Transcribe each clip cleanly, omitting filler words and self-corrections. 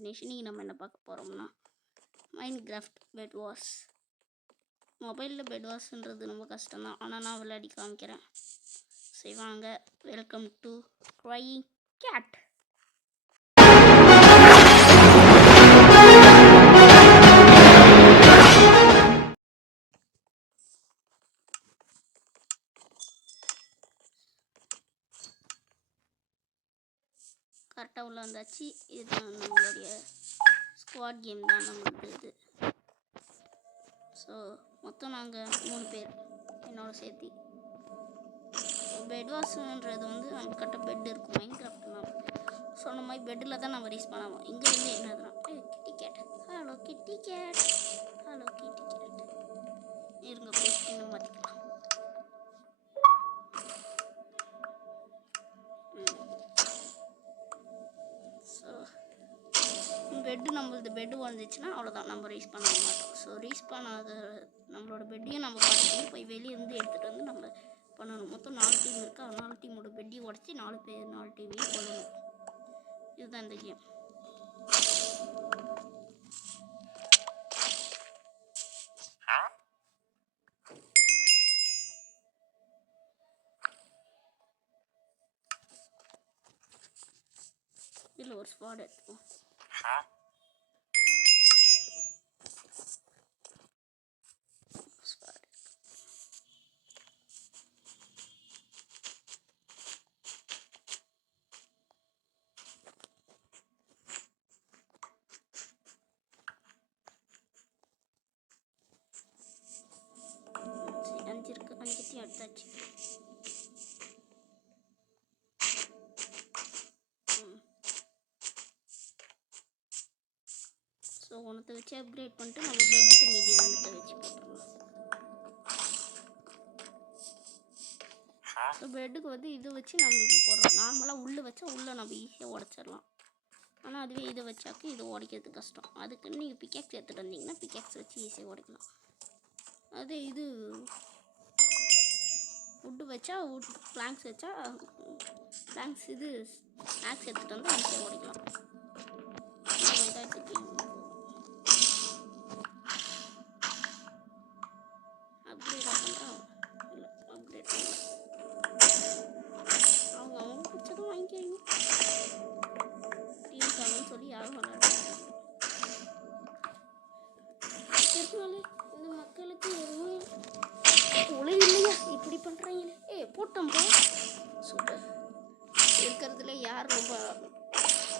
Destination. இன்றைக்கி நம்ம என்ன பார்க்க போகிறோம்னா மைன்கிராஃப்ட் பெட் வாஸ். மொபைலில் பெட் வாஷ்ன்றது ரொம்ப கஷ்டம்தான், ஆனால் நான் விளையாடி காமிக்கிறேன். செய்வாங்க. Welcome to crying cat. கரெக்டாக உள்ள வந்தாச்சு. இதுதான் நம்மளுடைய ஸ்குவாட் கேம் தான் நம்மளுக்கு இது. ஸோ மொத்தம் நாங்கள் 3 பேர் என்னோட சேர்த்து. பெட் வாஷ்ன்றது வந்து நம்ம கிட்ட பெட் இருக்கும் மைன்கிராஃப்ட்னா. சொன்ன மாதிரி பெட்டில் தான் நம்ம ரீஸ் பண்ணாமல் இங்கே வந்து என்னதுன்னா கிட்டி கேட். ஹலோ கிட்டி கேட், ஹலோ கிட்டி கேட். இருங்க போய் இன்னும் மாற்றிக்கலாம். பெட்டு நம்மளது பெட்டு வந்துச்சுன்னா அவ்வளோதான், நம்ம ரீஸ் பண்ண மாட்டோம். ஸோ ரீஸ் பண்ணாத நம்மளோட பெட்டையும் நம்ம பார்த்துட்டு போய் வெளியே இருந்து எடுத்துகிட்டு வந்து நம்ம பண்ணணும். மொத்தம் 4 டீம் இருக்கா, 4 டீமோட பெட்டையும் உடச்சி 4 டீமையும் கொள்ளணும். இதுதான் இந்த கேம். இதில் ஒரு ஸ்பாட் எடுத்துப்போம். அஞ்சுத்தையும் எடுத்தாச்சு. ஸோ ஒன்றத்தை வச்சு அப்கிரேட் பண்ணிட்டு நம்ம பெட்டுக்கு மீதி 2 வச்சு போட்டுருலாம். ஸோ பெட்டுக்கு வந்து இது வச்சு நம்ம இப்போ போடுறோம். நார்மலாக உள்ளே வச்சா உள்ளே நம்ம ஈஸியாக உடச்சிடலாம். ஆனால் அதுவே இதை வச்சாக்கு இது உடைக்கிறது கஷ்டம். அதுக்குன்னு நீங்கள் பிக்கேக்ஸ் எடுத்துகிட்டு வந்தீங்கன்னா பிக்கேக்ஸ் வச்சு ஈஸியாக உடைக்கலாம். அதே இது வுட்டு வச்சா பிளாங்க்ஸ் வச்சா பிளாங்க்ஸ் இது ஸ்நாக்ஸ் எடுத்துகிட்டு வந்து ஈஸியாக உடைக்கலாம். அப்கிரேட் பண்ணுறோம். இல்லை அப்கிரேட் பண்ணலாம். அவங்க பிடிச்சதும் வாங்கிக்கிறீங்க. டீமுக்காகன்னு சொல்லி யாரும் விளையாடுறாங்க. இந்த மக்களுக்கு எதுவும் உலக இல்லையா இப்படி பண்ணுறாங்களே. போட்டோம்பா சூப்பர். இருக்கிறதுல யார் ரொம்ப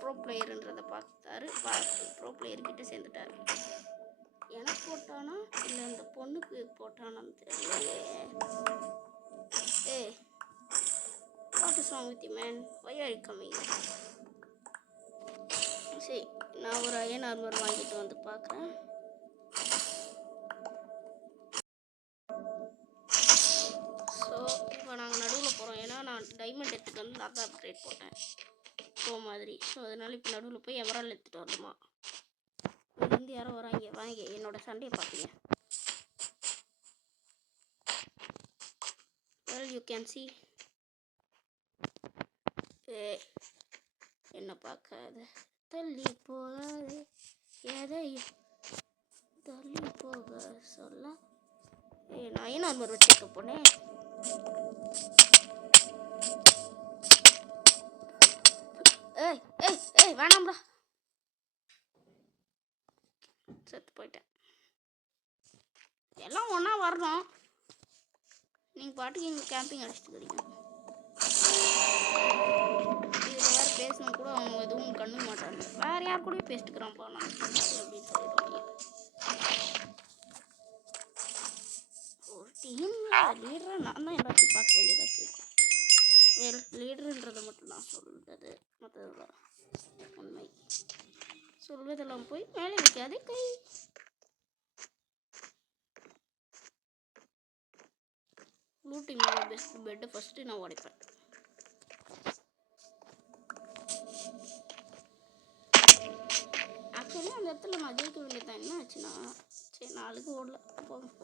ப்ரோ பிளேயருன்றதை பார்த்தாரு. ப்ரோ பிளேயர்கிட்ட சேர்ந்துட்டாரு. எனக்கு போட்டானா இல்லை அந்த பொண்ணுக்கு போட்டானான்னு தெரியலையே. What is wrong with you man, why are you coming? சரி, நான் ஒரு அயன் ஆர்மர் வாங்கிட்டு வந்து பார்க்குறேன். ஸோ இப்போ நாங்கள் நடுவில் போகிறோம். ஏன்னா நான் டைமண்ட் எடுத்துகிட்டு வந்து நான் தான் அப்கிரேட் போட்டேன் ஸோ மாதிரி. ஸோ அதனால் இப்போ நடுவில் போய் எமரால் எடுத்துகிட்டு வரணுமா. இங்கேருந்து யாரோ வராங்க. வாங்க என்னோட சண்டையை பார்ப்பீங்க. Well you can see. என்ன பார்க்காத, தள்ளி போகாது, எதையும் தள்ளி போக சொல்ல. நான் என்ன ஒரு வச்சுக்க போனேன். வேணாம்டா, செத்து போயிட்டேன். எல்லாம் ஒன்றா வரணும். நீங்கள் பாட்டுக்கு இங்கே கேம்பிங் அடிச்சுட்டு இருக்கீங்க. இதில் வேறு பேசணும் கூட அவங்க எதுவும் கண்டுக்க மாட்டாங்க. வேறு யார் கூடயும் பேசிட்டுக்கிறான்ப்பா நம்ம அப்படின்னு சொல்லிடுவாங்க. ஒரு டீமில் லீடராக நான் தான் எல்லாத்தையும் பார்க்க வேண்டியதாக இருக்கும். வேறு லீடருன்றதை மட்டும் நான் சொல்கிறது, மற்றதெல்லாம் உண்மை. சொல்வதெல்லாம் போய் மேலே வைக்காதே கை. லூட்டிங்கோட பெஸ்ட் பெட்டை ஃபஸ்ட்டு நான் உடைப்பேன். ஆக்சுவலி அந்த இடத்துல நான் ஜெயிக்க வேண்டியதான். என்ன ஆச்சுன்னா, சரி 4க்கு ஓடல போதும்.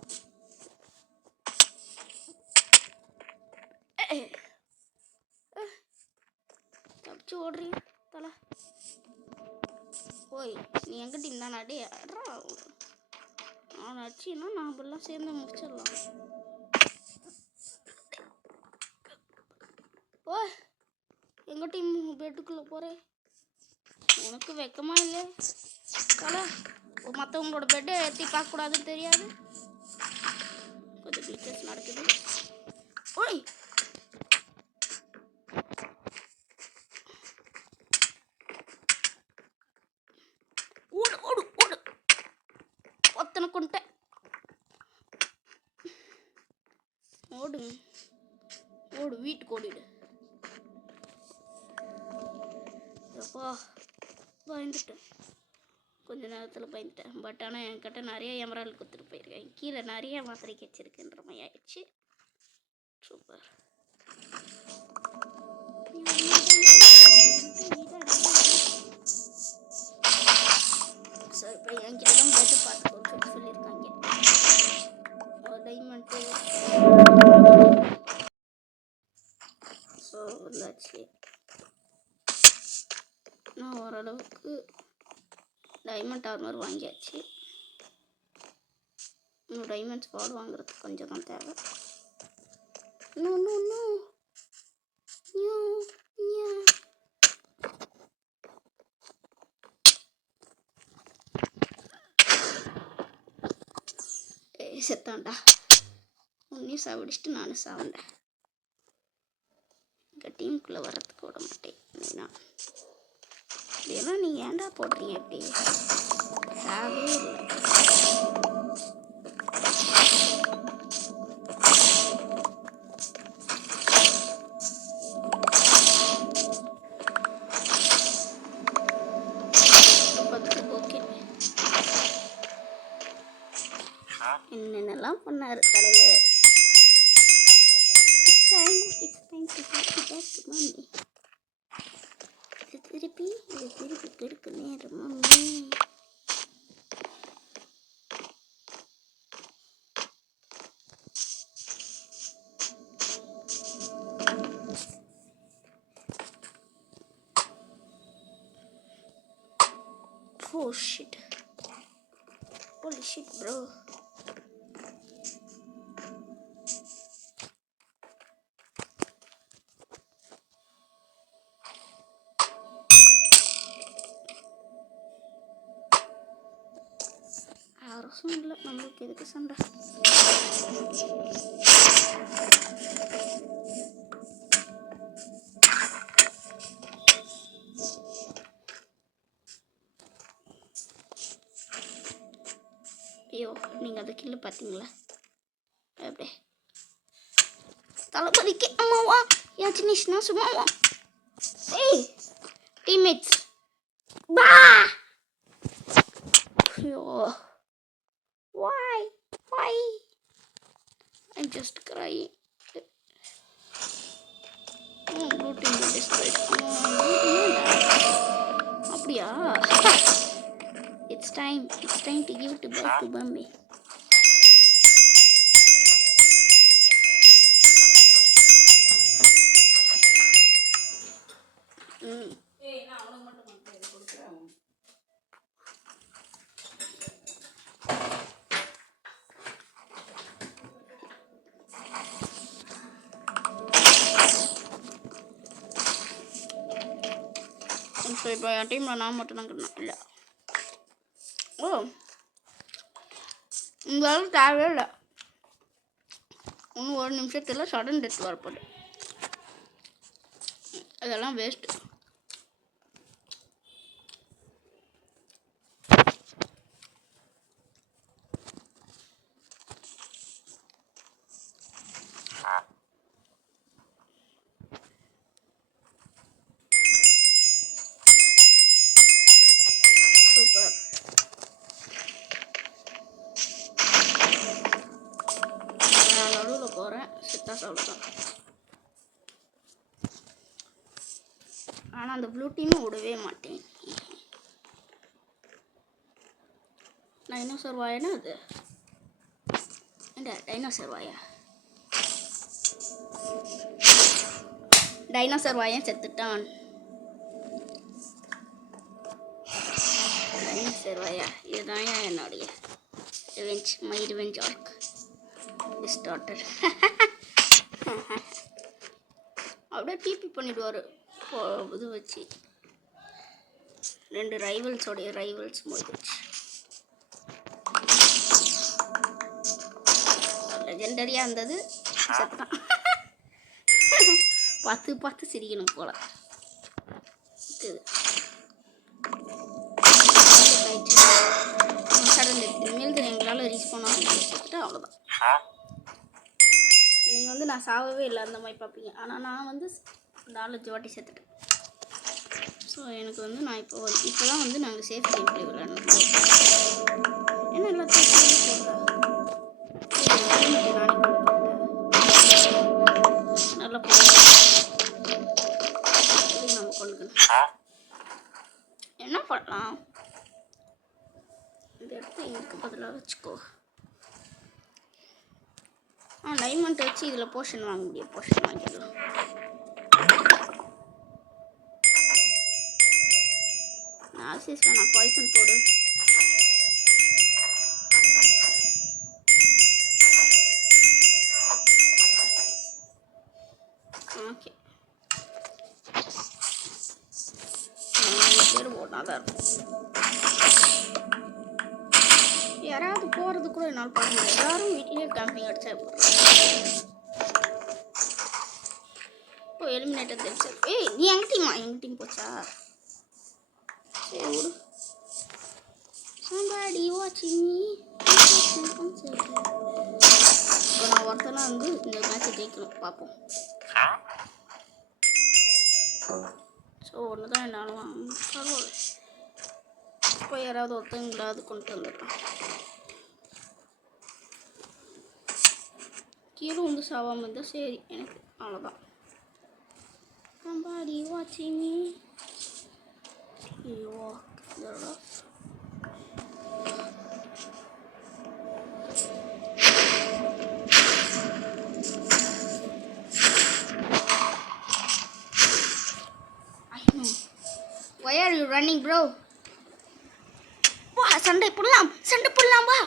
தப்பிச்சு ஓடுறீங்க தலை. ஓய் நீ எங்கள் டீம் தானே அடி அட்ரா நான் அடிச்சின்னா நாமெல்லாம் சேர்ந்து முடிச்சிடலாம். ஓய் எங்கள் டீம் பெட்டுக்குள்ளே போகிறேன். உனக்கு வெக்கமா இல்லை? தலை மற்றவங்களோட பெட்டை ஏற்றி பார்க்கக்கூடாதுன்னு தெரியாது. கொஞ்சம் பிளேஸ் நடக்குது. ஓய் ஓடு ஓடு ஓடு ஒத்தனை கொண்டேன். ஓடுங்க ஓடு வீட்டுக்கு ஓடிடு. அப்பா பயந்துட்டேன், கொஞ்ச நேரத்தில் பயந்துட்டேன். பட் ஆனால் என்கிட்ட நிறைய எமரால் கொடுத்துட்டு போயிருக்கேன். கீழே நிறைய மாத்திரை வச்சிருக்குன்ற மாதிரி ஆயிடுச்சு. சூப்பர். ஸோ இப்போ என்கிட்ட தான் போட்டு பார்த்துக்கோன்னு சொல்லியிருக்காங்க. டைமண்ட்டு ஸோ உள்ளாச்சு. நான் ஓரளவுக்கு டைமண்ட் ஆர்மர் வாங்கியாச்சு. இன்னும் டைமண்ட் ஸ்குவாட் வாங்குறதுக்கு கொஞ்சம் தான் தேவை. செத்தான்டா. உன்னையும் சாப்பிடிச்சிட்டு நானும் சாப்பிட்டேன். எங்கள் டீமுக்குள்ளே வர்றதுக்கு விட மாட்டேன். நான் இதெல்லாம் நீங்கள் ஏன்டா போடுறீங்க? எப்படி தேவையே இல்லை. என்னென்னலாம் பண்ணார் தலைவர். திருப்பி கெடுக்க நேரம் mummy. Oh shit. Holy shit bro. யாரும் இல்லை, நம்மளுக்கு எதுக்கு சண்டை? ஐயோ நீங்கள் அதை கில்லு பார்த்தீங்களா? அப்படியே தளபதிக்கு அம்மாவா ஏன் சின்ன சும்மாவா? ஏய் டீம்மேட்ஸ் பா. ஐயோ why I'm just crying. Blue team destroyed. அப்படியா? It's time to give it back to Bambi. நான் உனக்கு மட்டும் கொடுக்குறேன். ஸோ இப்போ என் டீமில் நான் மட்டும் தான் கிடணும். இல்லை ஓ இந்த அளவுக்கு தேவையே இல்லை. இன்னும் ஒரு நிமிஷத்தில் சடன் டெத் வரப்போது. அதெல்லாம் வேஸ்ட்டு. சூப்பர். நான் நடுவில் போகிறேன், சித்தா சொல்லிட்டேன். ஆனால் அந்த ப்ளூ டீமை விடவே மாட்டேன். டைனோசர் வாயனா அது? டைனோசர் வாயா? டைனோசர் வாயன் செத்துட்டான். சரிவாயா இதுதான் என்னுடைய revenge my revenge arc starter. அப்படியே டிபி பண்ணிடுவார் இது வச்சு. 2 ரைவல்ஸோடைய ரைவல்ஸ் முடிஞ்சிச்சு. லெஜெண்டரியாக இருந்தது செத்துட்டான். பார்த்து சிரிக்கணும் போல. இனிமேல் எங்களால் ரீச் பண்ணாமல் செத்துட்டு அவ்வளோதான். நீங்கள் வந்து நான் சாவவே இல்லை அந்த மாதிரி பார்ப்பீங்க. ஆனால் நான் வந்து 4 வாட்டி செத்துட்டேன். ஸோ எனக்கு வந்து நான் இப்போ தான் வந்து நாங்கள் சேஃப் கேம் பிளே விளையாடணும். ஏன்னா எல்லாத்தையும் நல்லா நம்ம கொண்டுக்கணும். என்ன பண்ணலாம், இந்த இடத்த எங்களுக்கு பதிலாக வச்சுக்கோ. டைமண்ட் வச்சு இதில் போர்ஷன் வாங்க முடியும். போர்ஷன் வாங்கிடலாம். ஆக்சிஸ் வேணாம், பாய்சன் போடு. ஓகே, பேர் போட்டால் தான் இருக்கும். யாராவது போகிறது கூட என்னால் பார்க்க முடியாது. எல்லாரும் வீட்லேயே கேம்பிங் அடிச்சா இப்போ எலிமினேட்டர் தெரிஞ்சு. ஏய் நீ எங்கள் டீம் போச்சா? சரி விடு. somebody watching me. இப்போ நான் ஒருத்தனா வந்து இந்த மேட்சை ஜெயிக்கணும் பார்ப்போம். ஸோ ஒன்று தான் என்னாலும் பரவாயில்ல. இப்போ யாராவது ஒருத்தங்களாவது கொண்டு வந்துடலாம். கீழே வந்து சாவாமல் இருந்தால் சரி எனக்கு அவ்வளோதான். somebody watching me. You walk the rough. I know. Why are you running, bro? வா சண்டை போடலாம் வா.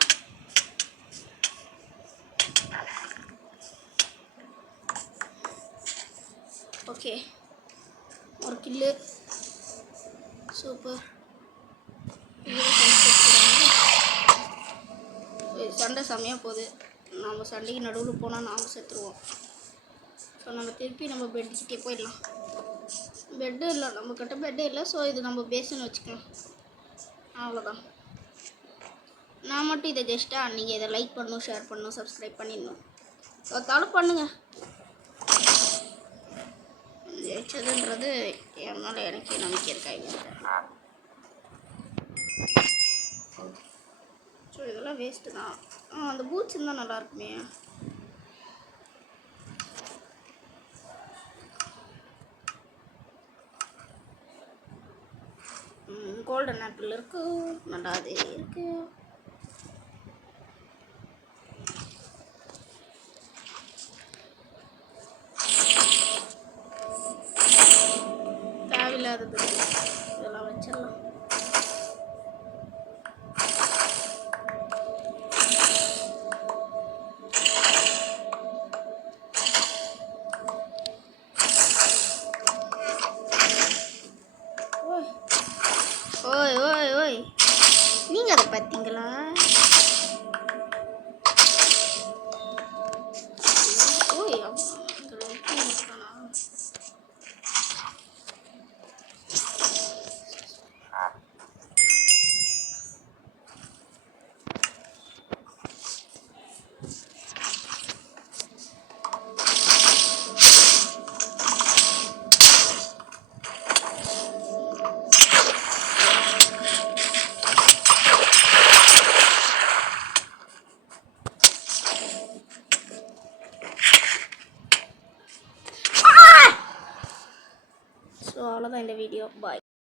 ஓகே, ஒரு கில்லு. சூப்பர். சண்டை செம்மையாக போகுது. நம்ம சண்டைக்கு நடுவில் போனால் நாம் செத்துருவோம். ஸோ நம்ம திருப்பி நம்ம பெட்டுக்கிட்டே போயிடலாம். பெட்டு இல்லை, நம்மக்கிட்ட பெட்டு இல்லை. ஸோ இது நம்ம பேசுன்னு வச்சுக்கலாம். அவ்வளோதான். நான் மட்டும் இதை ஜஸ்ட்டா நீங்கள் இதை லைக் பண்ணணும், ஷேர் பண்ணணும், சப்ஸ்கிரைப் பண்ணிடணும். தாலும் பண்ணுங்கள். ஜெயிச்சதுன்றது என் மேலே எனக்கு நம்பிக்கை இருக்காங்க. ஸோ இதெல்லாம் வேஸ்ட்டு தான். அந்த பூட்ஸ் இருந்தால் நல்லாயிருக்குமே. கோல்டன் ஆப்பிள் இருக்கு, நல்லா அது இருக்கு. தேவையில்லாதது இதெல்லாம் வச்சிடலாம். ஓய் நீங்கள் அதை பார்த்தீங்களா? ஓய் ஸோ அவ்வளோதான் இந்த வீடியோ. பாய்.